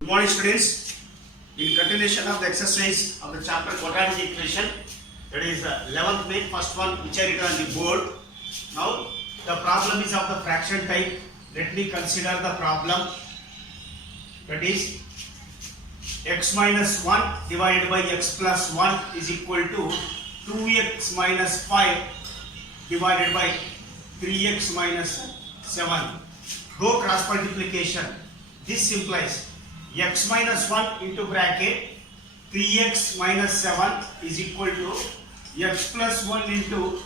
Good morning students. In continuation of the exercise of the chapter quadratic equation, that is 11th main, first one which I written on the board. Now the problem is of the fraction type. Let me consider the problem, that is x minus 1 divided by x plus 1 is equal to 2x minus 5 divided by 3x minus 7. Go cross multiplication. This implies x minus 1 into bracket 3x minus 7 is equal to x plus 1 into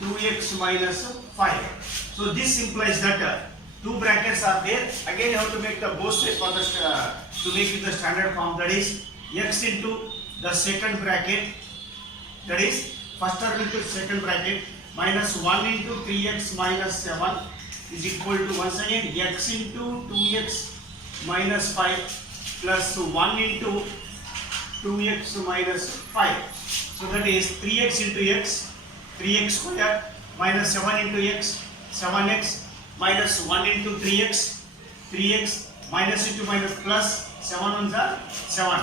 2x minus 5. So this implies that two brackets are there. Again you have to make the both sides for the to make it the standard form, that is x into the second bracket, that is first term into second bracket minus 1 into 3x minus 7 is equal to once again x into 2x minus 5 plus 1 into 2x minus 5. So that is 3x into x, 3x square minus 7 into x, 7x minus 1 into 3x, 3x minus into minus plus 7 ones are 7.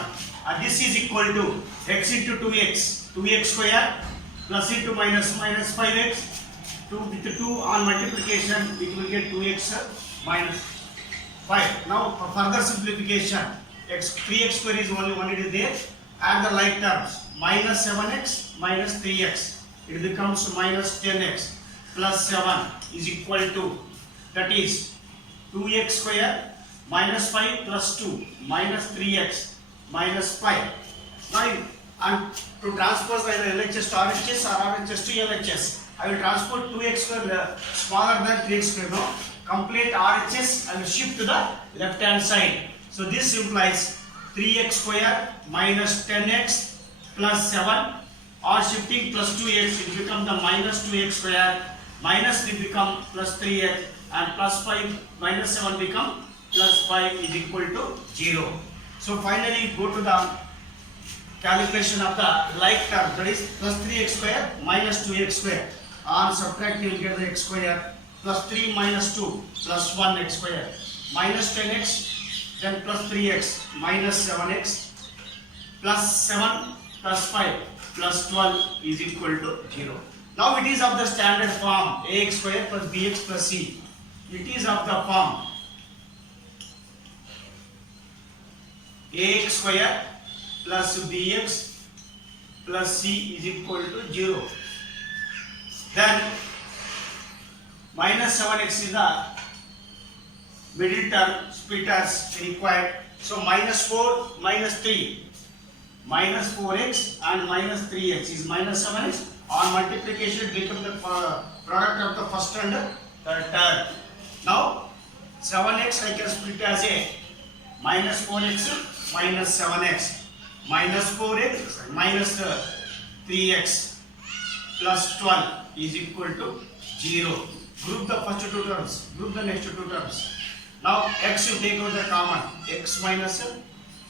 This is equal to x into 2x, 2x square plus into minus minus 5x. 2 with 2 on multiplication we will get 2x minus 5. Now for further simplification, 3x square is only one, it is there. Add the like terms, minus 7x minus 3x, it becomes minus 10x plus 7 is equal to, that is 2x square minus 5 plus 2 minus 3x minus 5. Now and to transpose the LHS to RHS or RHS to LHS, I will transport 2x square smaller than 3x square. No, complete RHS I will shift to the left hand side. So this implies 3x square minus 10x plus 7, or shifting plus 2x, it become the minus 2x square, minus 3 become plus 3x, and plus 5 minus 7 become plus 5 is equal to 0. So finally go to the calculation of the like term, that is plus 3x square minus 2x square. On subtract you will get the x square, plus 3 minus 2 plus 1x square minus 10x, then plus 3x minus 7x plus 7 plus 5 plus 12 is equal to 0. Now it is of the standard form ax square plus bx plus c. It is of the form ax square plus bx plus c is equal to 0. Then minus 7x is the middle term, split as required. So minus 4 minus 3, minus 4x and minus 3x is minus 7x. On multiplication it becomes the product of the first and third term. Now 7x I can split as a minus 4x minus 7x, minus 4x minus 3x plus 12 is equal to 0. Group the first two terms, group the next two terms. Now x you take out the common, x minus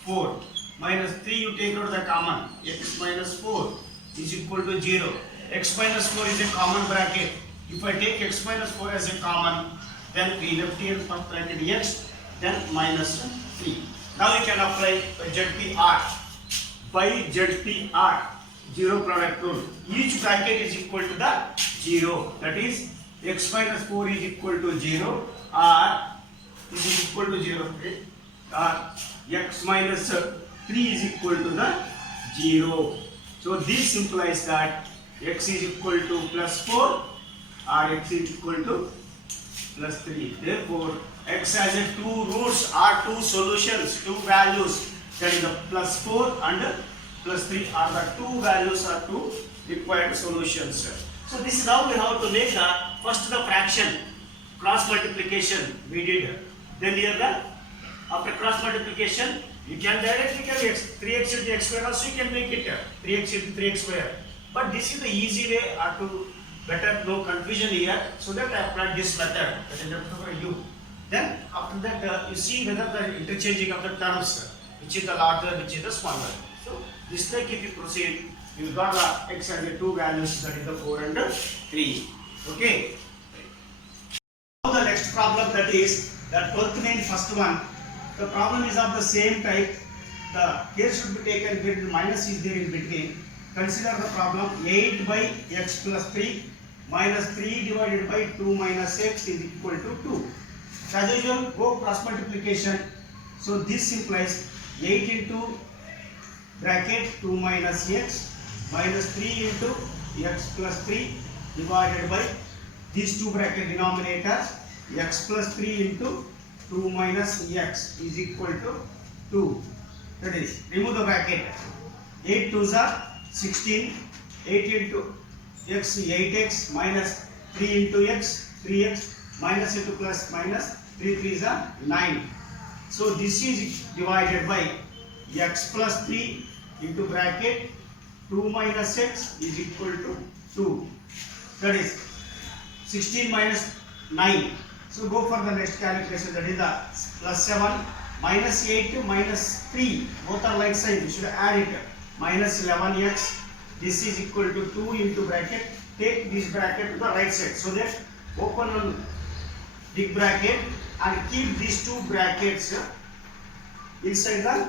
4, minus 3 you take out the common, x minus 4 is equal to 0. X minus 4 is a common bracket. If I take x minus 4 as a common, then we left here first bracket x, then minus 3. Now we can apply ZPR. By ZPR, zero product rule. Each bracket is equal to the 0. That is x minus 4 is equal to 0 or is equal to 0. X minus 3 is equal to the 0. So this implies that x is equal to plus 4 or x is equal to plus 3. Therefore, x has a two roots or two solutions, two values, that is the plus 4 and plus 3 are the two values or two required solutions. So this is how we have to make the first the fraction cross multiplication we did. Then here the after cross multiplication you can directly get 3x into x square also you can make it 3x into 3x square. But this is the easy way or to better no confusion here, so that I applied this method, that is left for you. Then after that you see whether the interchanging of the terms, which is the larger, which is the smaller. So this like if you proceed, you got the x and the two values, that is the 4 and 3. Okay. Now the next problem, that is that 12th main first one, the problem is of the same type. The care should be taken when the minus is there in between. Consider the problem 8 by x plus 3 minus 3 divided by 2 minus x is equal to 2. So as usual, go cross multiplication. So this implies 8 into bracket 2 minus x minus 3 into x plus 3 divided by these two bracket denominators x plus 3 into 2 minus x is equal to 2. That is, remove the bracket. 8 2s are 16, 8 into x 8x minus 3 into x 3x minus into plus minus 3 3s are 9. So this is divided by x plus 3 into bracket 2 minus x is equal to 2. That is 16 minus 9. So go for the next calculation, that is the plus 7 minus 8 minus 3. Both are like sign, you should add it. Minus 11x. This is equal to 2 into bracket. Take this bracket to the right side. So that open one big bracket and keep these two brackets inside the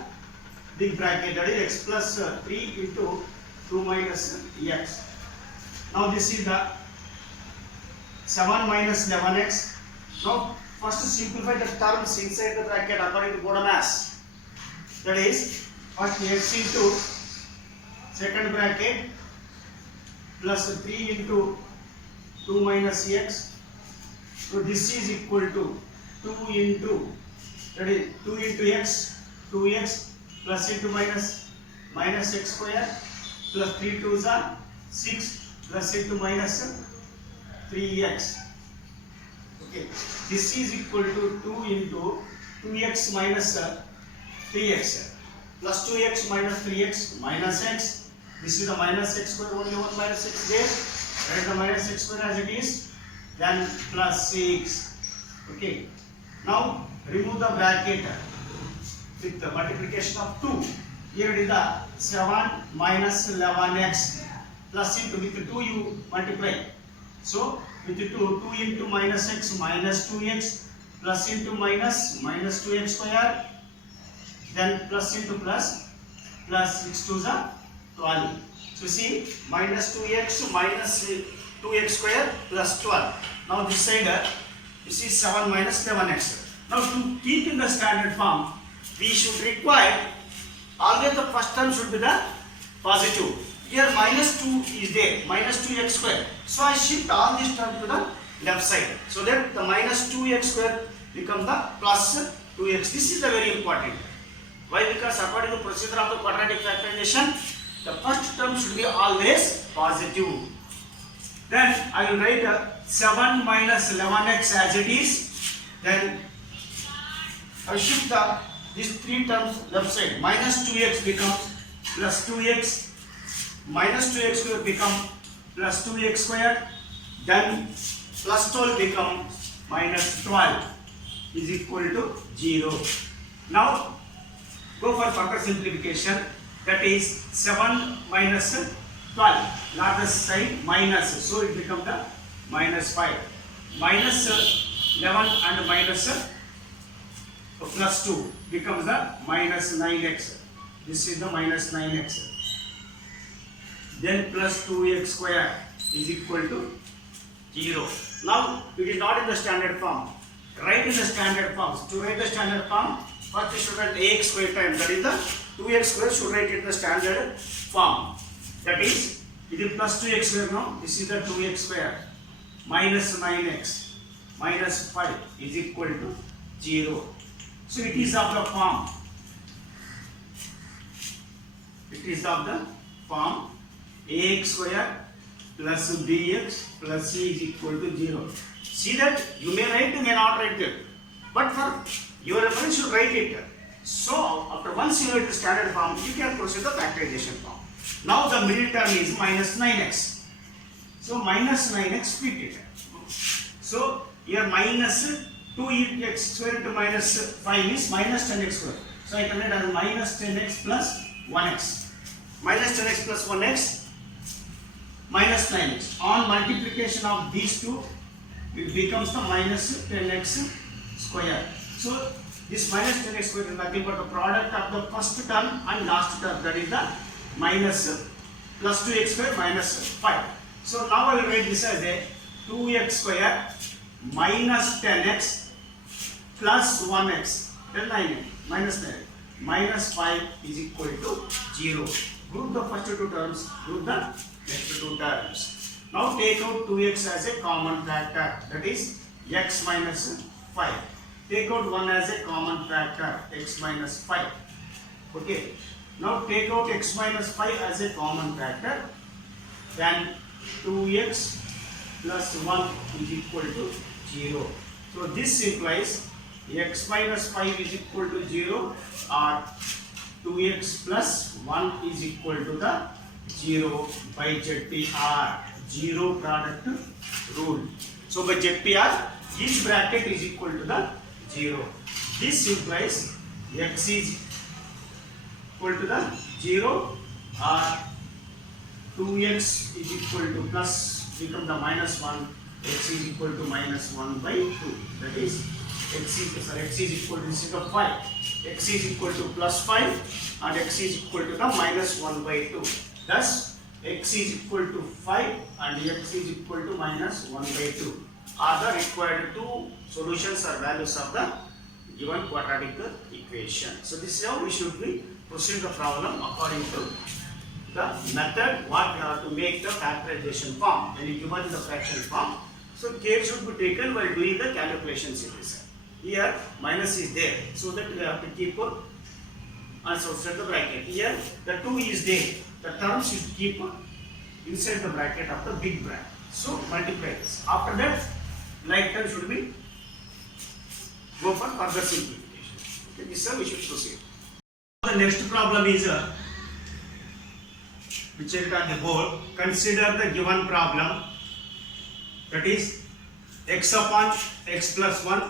big bracket. That is x plus 3 into 2 minus x. Now this is the 7 minus 11x. Now first simplify the terms inside the bracket according to Bodemas. That is, first x into second bracket plus 3 into 2 minus x. So this is equal to 2 into, that is 2 into x, 2x plus into minus x square plus 3 2s are 6 plus into minus 3x. Okay, this is equal to 2 into 2x minus 3x plus 2x minus 3x minus x. This is the minus x square, only one minus x there. Write the minus x square as it is. Then plus 6. Okay. Now remove the bracket with the multiplication of 2. Here it is the 7 minus 11x plus into with 2 you multiply. So with 2 into minus x minus 2x plus into minus 2x square, then plus into plus 6 2s are 12. So see, minus 2x minus 2x square plus 12. Now this side this is 7 minus 11x. Now to keep in the standard form, we should require always the first term should be the positive. Here minus 2 is there, minus 2x square. So I shift all these terms to the left side. So that the minus 2x square becomes the plus 2x. This is the very important. Why? Because according to procedure of the quadratic factorization, the first term should be always positive. Then I will write 7 minus 11x as it is. Then I shift these three terms left side. Minus 2x becomes plus 2x. Minus 2x square become plus 2x square. Then plus 12 become minus 12 is equal to 0. Now go for further simplification. That is 7 minus 12. Largest side minus. So it becomes the minus 5. Minus 11 and minus plus 2 becomes the minus 9x. This is the minus 9x. Then plus 2x square is equal to 0. Now it is not in the standard form. Write in the standard form. To write the standard form, first we should write ax square times. That is the 2x square should write in the standard form. That is, it is plus 2x square now. This is the 2x square minus 9x minus 5 is equal to 0. So it is of the form. It is of the form ax square plus bx plus c is equal to 0. See that you may write, you may not write it. But for your reference, you write it. So after once you write the standard form, you can proceed the factorization form. Now the middle term is minus 9x. So minus 9x split it. So here minus 2x square into minus 5 is minus 10x square. So I can write as minus 10x plus 1x. Minus 10x plus 1x minus 9x. On multiplication of these two, it becomes the minus 10x square. So This minus 10x square is nothing but the product of the first term and last term, that is the minus plus 2x square minus 5. So now I will write this as a 2x square minus 10x plus 1x, then 9x minus 9 minus 5 is equal to 0. Group the first two terms, group the next two terms. Now take out 2x as a common factor, that is x minus 5. Take out 1 as a common factor, x minus 5. Okay. Now take out x minus 5 as a common factor, then 2x plus 1 is equal to 0. So this implies x minus 5 is equal to 0 or 2x plus 1 is equal to the 0 by ZPR, zero product rule. So by ZPR, each bracket is equal to the 0. This implies x is equal to the 0 or 2x is equal to plus become the minus 1, x is equal to minus 1 by 2. That is x is equal to, this is the 5, x is equal to plus 5 and x is equal to the minus 1 by 2. Thus x is equal to 5 and x is equal to minus 1 by 2 are the required two solutions or values of the given quadratic equation. So this is how we should be proceed the problem according to the method what we have to make the factorization form when you given the fraction form. So care should be taken while doing the calculations in this. Here minus is there, so that we have to keep outside the bracket. Here the 2 is there, the term should keep inside the bracket of the big bracket. So multiply this. After that, like term should be go for further simplification. Okay, this is how we should proceed. The next problem is which is on the board. Consider the given problem, that is x upon x plus 1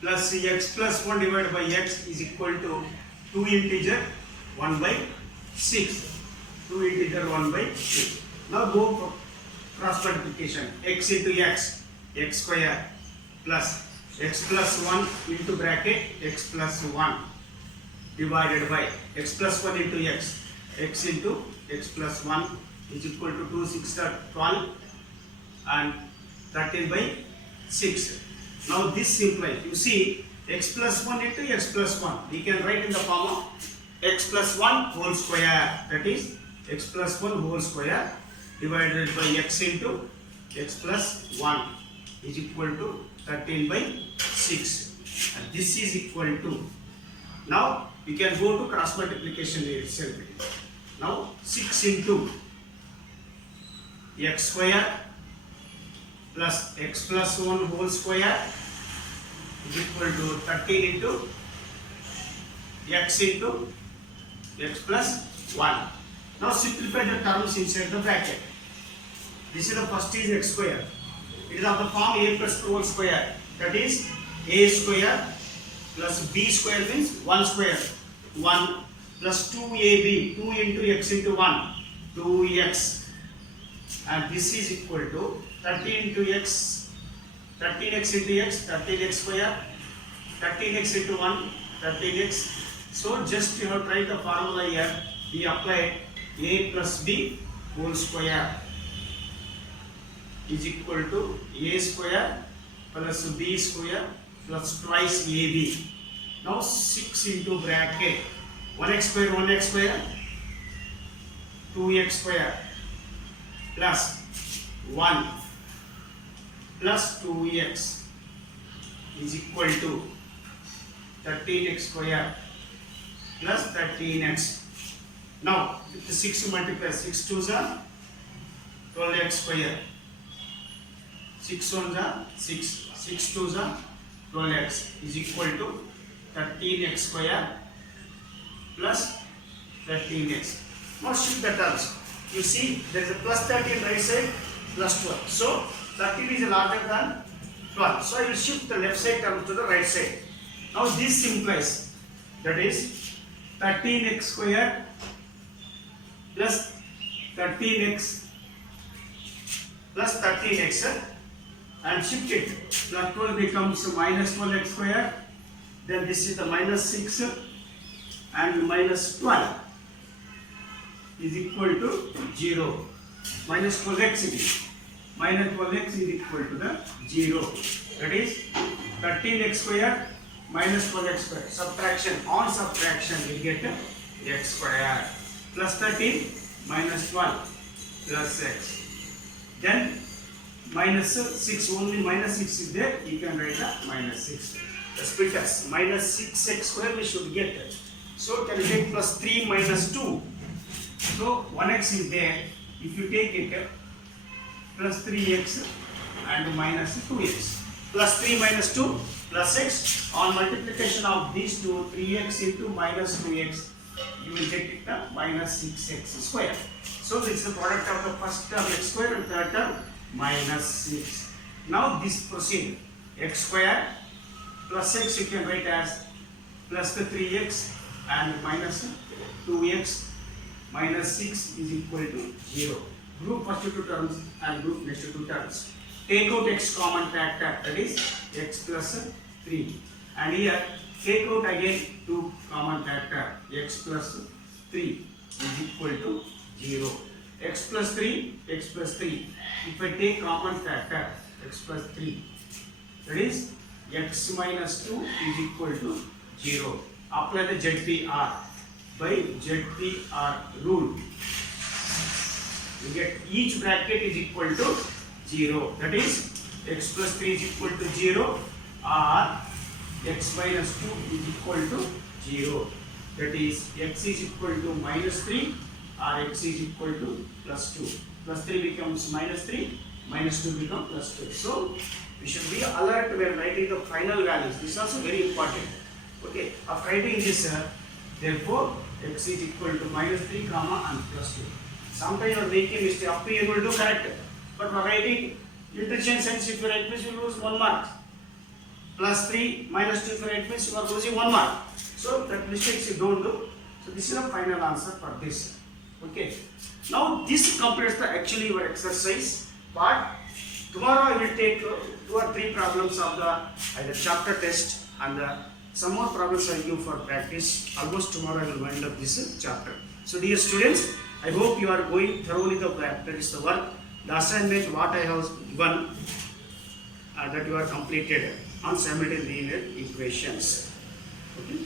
plus x plus 1 divided by x is equal to 2 integer 1 by 6. 2 integer 1 by 6. Now go for cross multiplication. X into x, x square plus x plus 1 into bracket x plus 1 divided by x plus 1 into x, x into x plus 1 is equal to 2 6 12 and 13 by 6. Now this simplifies. You see x plus 1 into x plus 1. We can write in the form of x plus 1 whole square. That is x plus 1 whole square divided by x into x plus 1 is equal to 13 by 6. And this is equal to. Now we can go to cross multiplication itself. Now 6 into x square plus x plus 1 whole square is equal to 13 into x plus 1. Now simplify the terms inside the bracket. This is the first is x square. It is of the form a plus 2 whole square. That is a square plus b square means 1 square. 1 plus 2ab, 2 into x into 1, 2x. And this is equal to 13 into x, 13x into x, 13x square, 13x into 1, 13x. So just you have tried the formula here. We apply a plus b whole square is equal to a square plus b square plus twice ab. Now 6 into bracket 1x square, 2x square plus 1 plus 2x is equal to 13x square plus 13x. Now with the 6 multiply, 6 2s are 12x square, 6 1s are 6, 6 2s are 12x is equal to 13x square plus 13x. Now shift the terms. You see there is a plus 13 right side, plus 12. So 13 is larger than 12. So I will shift the left side term to the right side. Now this implies, that is 13x square plus 13x plus 13x and shift it. Plus 12 becomes minus 12x square Then this is the minus 6 and minus 12 is equal to 0. Minus 12x it is. Minus 12x is equal to the 0. That is 13x square minus 12x square. Subtraction, on subtraction we get x square plus 13 minus 12 plus x. Then minus 6, only minus 6 is there, you can write the minus 6. The split us, minus 6x square we should get. So can you take plus 3 minus 2? So 1x is there, if you take it plus 3x and minus 2x. Plus 3 minus 2 plus x, on multiplication of these two, 3x into minus 2x, you will get it minus 6x square. So this is the product of the first term x square and third term minus 6. Now this proceed, x square plus x you can write as plus the 3x and minus 2x minus 6 is equal to 0. Group first two terms and group next two terms. Take out x common factor, that is x plus 3. And here take out again 2 common factor, x plus 3 is equal to 0. X plus 3, x plus 3. If I take common factor, x plus 3, that is x minus 2 is equal to 0. Apply the ZPR. By ZPR rule, you get each bracket is equal to 0. That is x plus 3 is equal to 0 or x minus 2 is equal to 0. That is x is equal to minus 3 or x is equal to plus 2. Plus 3 becomes minus 3, minus 2 becomes plus 2. So we should be alert when writing the final values. This is also very important. Okay, after writing this, therefore x is equal to minus 3 comma and plus 2. Sometimes you are making mistake, up to you will do correct. But for writing literature sense, if you write this, you will lose 1 mark. Plus 3 minus 2 if you write this, you are losing 1 mark. So that mistakes you don't do. So this is the final answer for this. Okay. Now this completes the actually your exercise part. Tomorrow I will take 2 or 3 problems of the either chapter test and some more problems I will give for practice. Almost tomorrow I will wind up this chapter. So dear students, I hope you are going thoroughly the practice the work, the assignment what I have given that you are completed on simultaneous linear equations. Okay.